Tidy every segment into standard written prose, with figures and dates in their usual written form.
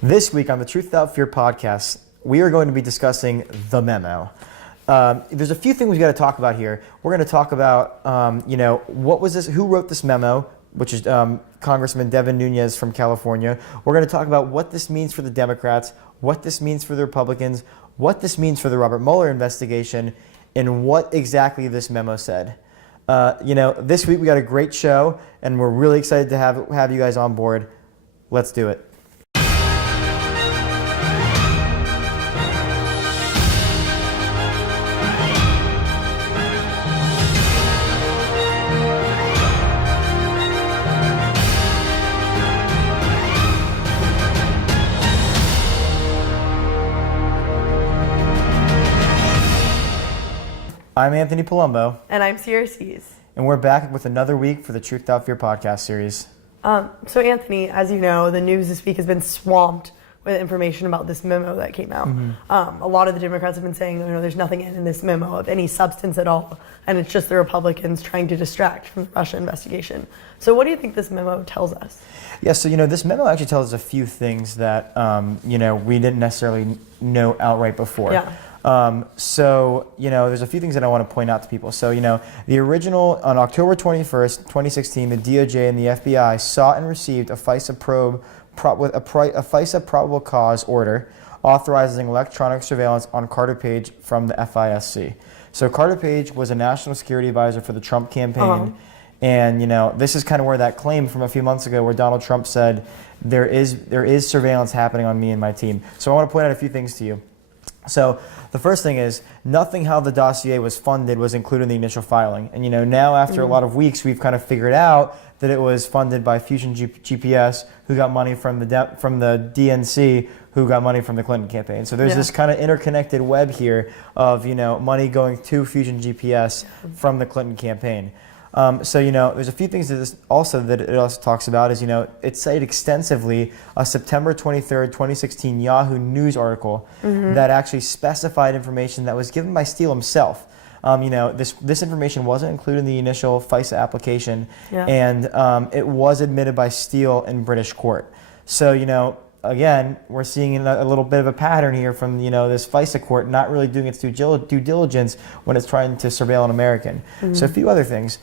This week on the Truth Without Fear podcast, we are going to be discussing the memo. There's a few things we've got to talk about here. We're going to talk about, what was this? Who wrote this memo, which is Congressman Devin Nunes from California. We're going to talk about what this means for the Democrats, what this means for the Republicans, what this means for the Robert Mueller investigation, and what exactly this memo said. This week we got a great show, and we're really excited to have you guys on board. Let's do it. I'm Anthony Palumbo. And I'm Ciara. And we're back with another week for the Truth Without Fear podcast series. So Anthony, as you know, the news this week has been swamped with information about this memo that came out. Mm-hmm. A lot of the Democrats have been saying, there's nothing in this memo of any substance at all, and it's just the Republicans trying to distract from the Russia investigation. So what do you think this memo tells us? Yeah, so this memo actually tells us a few things that we didn't necessarily know outright before. Yeah. There's a few things that I want to point out to people. So, the original, on October 21st, 2016, the DOJ and the FBI sought and received a FISA FISA probable cause order authorizing electronic surveillance on Carter Page from the FISC. So Carter Page was a national security advisor for the Trump campaign. Uh-huh. And, this is kind of where that claim from a few months ago where Donald Trump said, there is surveillance happening on me and my team. So I want to point out a few things to you. So the first thing is, nothing how the dossier was funded was included in the initial filing. And now after a lot of weeks, we've kind of figured out that it was funded by Fusion GPS, who got money from the DNC, who got money from the Clinton campaign. So there's this kind of interconnected web here of money going to Fusion GPS from the Clinton campaign. There's a few things that it also talks about is, it cited extensively a September 23rd, 2016 Yahoo News article that actually specified information that was given by Steele himself. This information wasn't included in the initial FISA application, and it was admitted by Steele in British court. So, again, we're seeing a little bit of a pattern here from, this FISA court not really doing its due diligence when it's trying to surveil an American. So a few other things.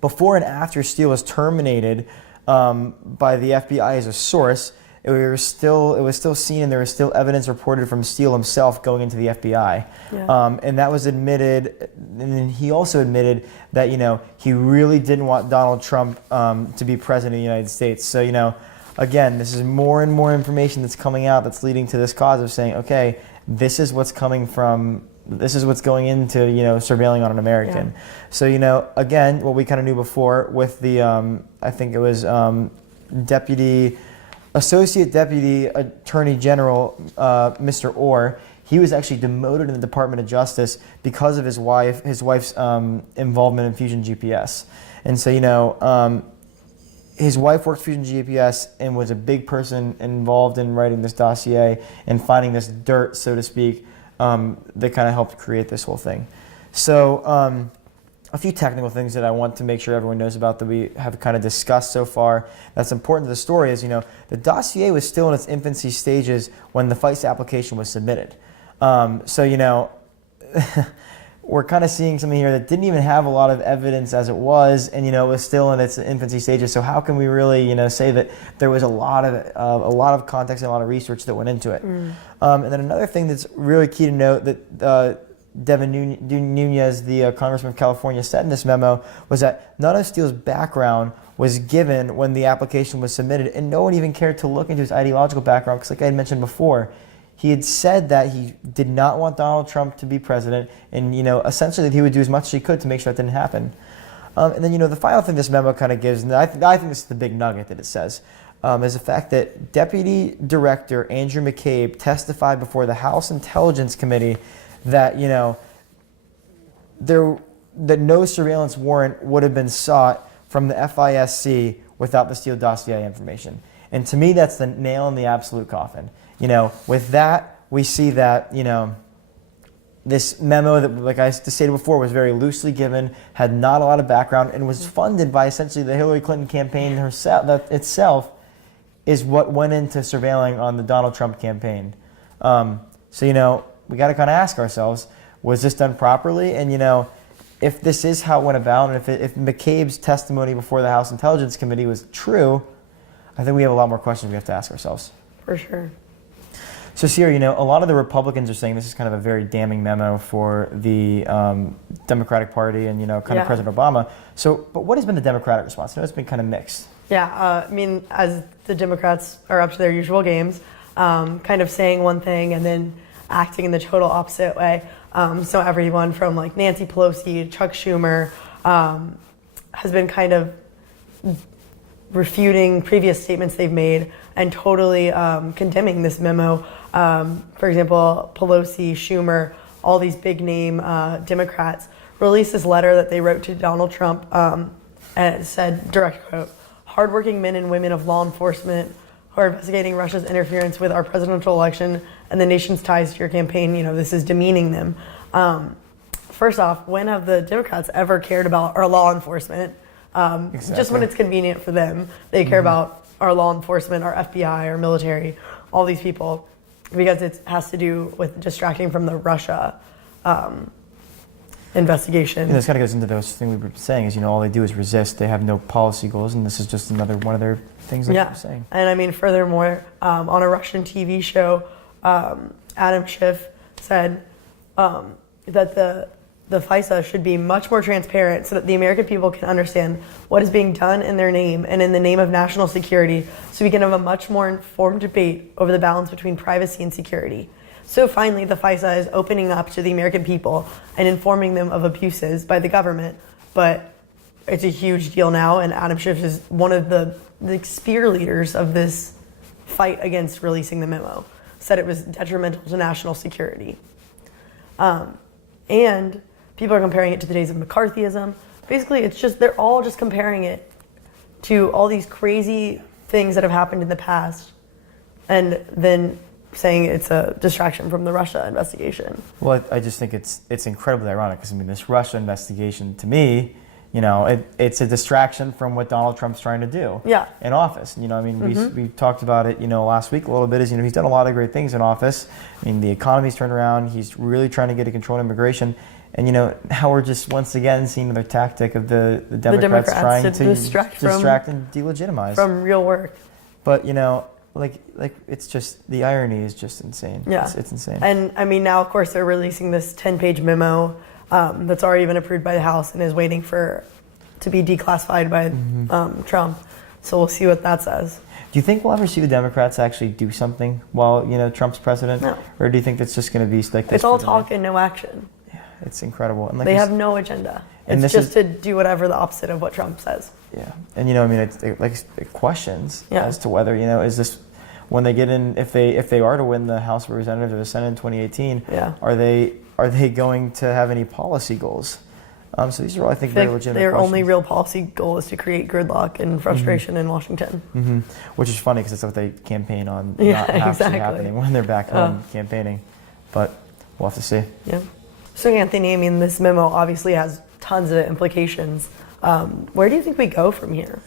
Before and after Steele was terminated by the FBI as a source, it was still seen, and there was still evidence reported from Steele himself going into the FBI. And that was admitted, and then he also admitted that, he really didn't want Donald Trump to be president of the United States. So, again, this is more and more information that's coming out that's leading to this cause of saying, okay, this is what's going into, surveilling on an American. So, again, what we kind of knew before with the, I think it was Associate Deputy Attorney General, Mr. Orr, he was actually demoted in the Department of Justice because of his wife's involvement in Fusion GPS. And so, his wife worked Fusion GPS and was a big person involved in writing this dossier and finding this dirt, so to speak, that kind of helped create this whole thing. So a few technical things that I want to make sure everyone knows about that we have kind of discussed so far that's important to the story is, the dossier was still in its infancy stages when the FISA application was submitted. We're kind of seeing something here that didn't even have a lot of evidence as it was, and it was still in its infancy stages. So how can we really say that there was a lot of context and a lot of research that went into it? And then another thing that's really key to note that Devin Nunes, the Congressman of California, said in this memo was that none of Steele's background was given when the application was submitted, and no one even cared to look into his ideological background because, like I had mentioned before, he had said that he did not want Donald Trump to be president, and essentially that he would do as much as he could to make sure that didn't happen. And then the final thing this memo kind of gives, and I think this is the big nugget that it says, is the fact that Deputy Director Andrew McCabe testified before the House Intelligence Committee that that no surveillance warrant would have been sought from the FISC without the Steele dossier information. And to me, that's the nail in the absolute coffin. With that, we see that, this memo that, like I stated before, was very loosely given, had not a lot of background, and was funded by essentially the Hillary Clinton campaign itself, is what went into surveilling on the Donald Trump campaign. So, we got to kind of ask ourselves, was this done properly? And, if this is how it went about, and if McCabe's testimony before the House Intelligence Committee was true, I think we have a lot more questions we have to ask ourselves. For sure. So, Ciara, a lot of the Republicans are saying this is kind of a very damning memo for the Democratic Party and, kind of President Obama. So, but what has been the Democratic response? I know it's been kind of mixed. Yeah, as the Democrats are up to their usual games, kind of saying one thing and then acting in the total opposite way. So everyone from like Nancy Pelosi to Chuck Schumer has been kind of refuting previous statements they've made and totally condemning this memo. For example, Pelosi, Schumer, all these big name Democrats released this letter that they wrote to Donald Trump, and it said, direct quote, "Hardworking men and women of law enforcement who are investigating Russia's interference with our presidential election and the nation's ties to your campaign, this is demeaning them." First off, when have the Democrats ever cared about our law enforcement? Exactly. Just when it's convenient for them, they care about our law enforcement, our FBI, our military, all these people, because it has to do with distracting from the Russia investigation. And this kind of goes into those things we were saying is, all they do is resist. They have no policy goals, and this is just another one of their things that they're saying. And furthermore, on a Russian TV show, Adam Schiff said that the FISA should be much more transparent so that the American people can understand what is being done in their name and in the name of national security, so we can have a much more informed debate over the balance between privacy and security. So finally, the FISA is opening up to the American people and informing them of abuses by the government, but it's a huge deal now, and Adam Schiff is one of the spear leaders of this fight against releasing the memo. Said it was detrimental to national security. And people are comparing it to the days of McCarthyism. Basically, they're all just comparing it to all these crazy things that have happened in the past, and then saying it's a distraction from the Russia investigation. Well, I just think it's incredibly ironic because, this Russia investigation, to me, it's a distraction from what Donald Trump's trying to do in office. We talked about it, last week a little bit. He's done a lot of great things in office. The economy's turned around. He's really trying to get a control of immigration. And, now we're just once again seeing another tactic of the Democrats trying to distract and delegitimize. From real work. But, it's just, the irony is just insane. Yeah. It's insane. And, now, of course, they're releasing this 10-page memo that's already been approved by the House and is waiting to be declassified by Trump. So we'll see what that says. Do you think we'll ever see the Democrats actually do something while Trump's president? No. Or do you think it's just going to be like this? It's all talk and no action. Yeah, it's incredible. And they have no agenda. It's just to do whatever the opposite of what Trump says. Yeah, and it questions as to whether is this when they get in, if they are to win the House of Representatives or the Senate in 2018, are they going to have any policy goals? So these are all, I think, very legitimate their questions. only real policy goal is to create gridlock and frustration in Washington. Mm-hmm. Which is funny because that's what they campaign on, not actually happening when they're back home campaigning. But we'll have to see. Yeah. So Anthony, this memo obviously has tons of implications. Where do you think we go from here?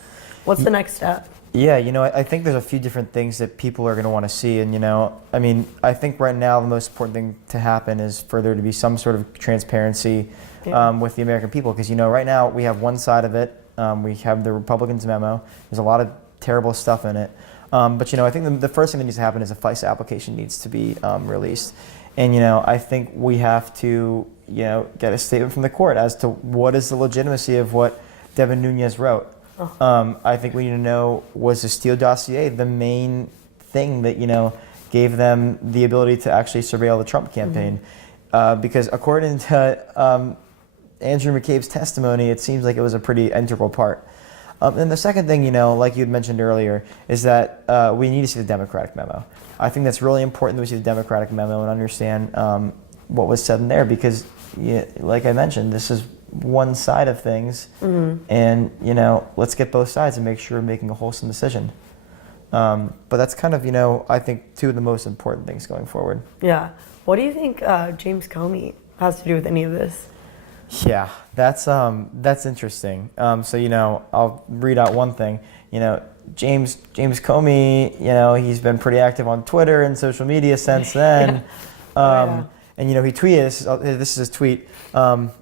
What's the next step? Yeah, I think there's a few different things that people are going to want to see. And, I think right now the most important thing to happen is for there to be some sort of transparency with the American people. Because, right now we have one side of it. We have the Republicans' memo. There's a lot of terrible stuff in it. But, I think the first thing that needs to happen is a FISA application needs to be released. And, I think we have to, get a statement from the court as to what is the legitimacy of what Devin Nunes wrote. I think we need to know, was the Steele dossier the main thing that, gave them the ability to actually surveil the Trump campaign? Because according to Andrew McCabe's testimony, it seems like it was a pretty integral part. And the second thing, like you had mentioned earlier, is that we need to see the Democratic memo. I think that's really important that we see the Democratic memo and understand what was said in there because, like I mentioned, this is one side of things, and let's get both sides and make sure we're making a wholesome decision. But that's kind of I think two of the most important things going forward. Yeah. What do you think James Comey has to do with any of this? Yeah, that's interesting. So I'll read out one thing. James Comey, he's been pretty active on Twitter and social media since then. And he tweeted, this is his tweet.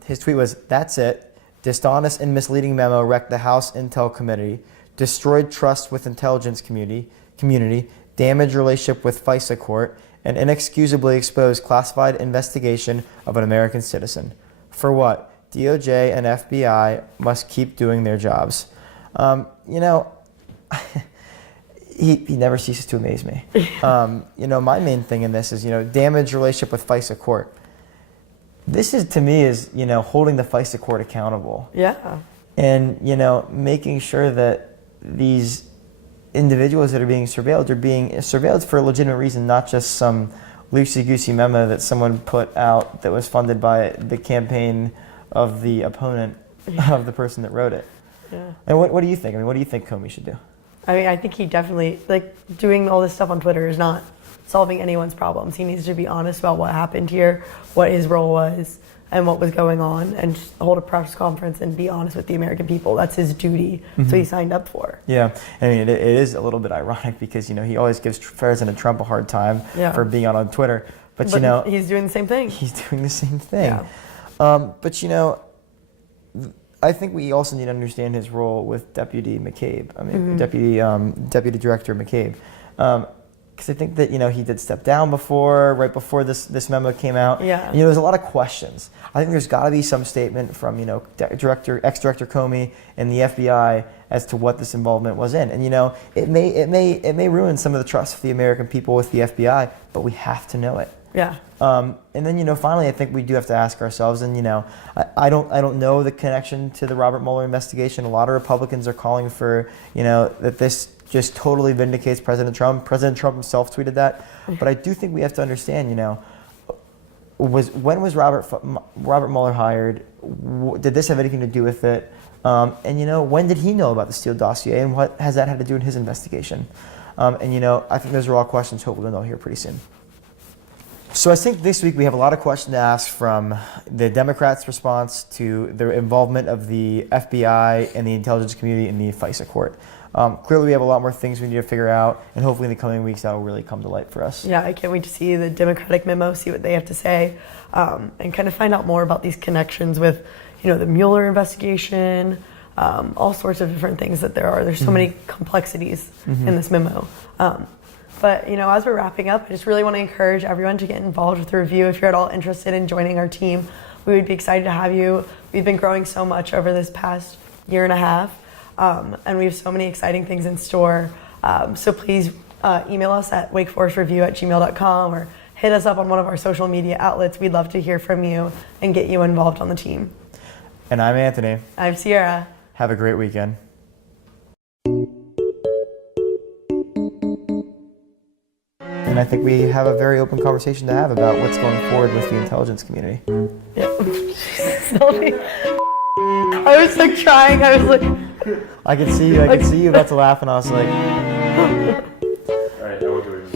His tweet was, "That's it. Dishonest and misleading memo wrecked the House Intel Committee, destroyed trust with intelligence community, damaged relationship with FISA court, and inexcusably exposed classified investigation of an American citizen. For what? DOJ and FBI must keep doing their jobs." He never ceases to amaze me. My main thing in this is, damaged relationship with FISA court. This is, to me, is, holding the FISA court accountable. Yeah. And, making sure that these individuals that are being surveilled for a legitimate reason, not just some loosey-goosey memo that someone put out that was funded by the campaign of the opponent of the person that wrote it. Yeah. And what do you think? What do you think Comey should do? I think he definitely, doing all this stuff on Twitter is not solving anyone's problems. He needs to be honest about what happened here, what his role was, and what was going on, and just hold a press conference and be honest with the American people. That's his duty. So he signed up for. Yeah, it is a little bit ironic because, he always gives President Trump a hard time for being on Twitter. But he's doing the same thing. He's doing the same thing. Yeah. I think we also need to understand his role with Deputy McCabe. Deputy Director McCabe, because I think that he did step down right before this memo came out. Yeah. And, there's a lot of questions. I think there's got to be some statement from ex-Director Comey and the FBI as to what this involvement was in. And it may ruin some of the trust of the American people with the FBI, but we have to know it. Yeah. And then, finally, I think we do have to ask ourselves, and, I don't know the connection to the Robert Mueller investigation. A lot of Republicans are calling for, that this just totally vindicates President Trump. President Trump himself tweeted that. But I do think we have to understand, when was Robert Mueller hired? Did this have anything to do with it? And, when did he know about the Steele dossier, and what has that had to do in his investigation? I think those are all questions hopefully we'll know here pretty soon. So I think this week we have a lot of questions to ask, from the Democrats' response to the involvement of the FBI and the intelligence community in the FISA court. Clearly we have a lot more things we need to figure out, and hopefully in the coming weeks that will really come to light for us. Yeah, I can't wait to see the Democratic memo, see what they have to say, and kind of find out more about these connections with, the Mueller investigation, all sorts of different things that there are. There's so many complexities in this memo. But, as we're wrapping up, I just really want to encourage everyone to get involved with the review. If you're at all interested in joining our team, we would be excited to have you. We've been growing so much over this past year and a half, and we have so many exciting things in store. So please email us at wakeforestreview@gmail.com or hit us up on one of our social media outlets. We'd love to hear from you and get you involved on the team. And I'm Anthony. I'm Ciara. Have a great weekend. And I think we have a very open conversation to have about what's going forward with the intelligence community. Yeah. I was trying. I was I could see you about to laugh, and I was like. All right, I will do it.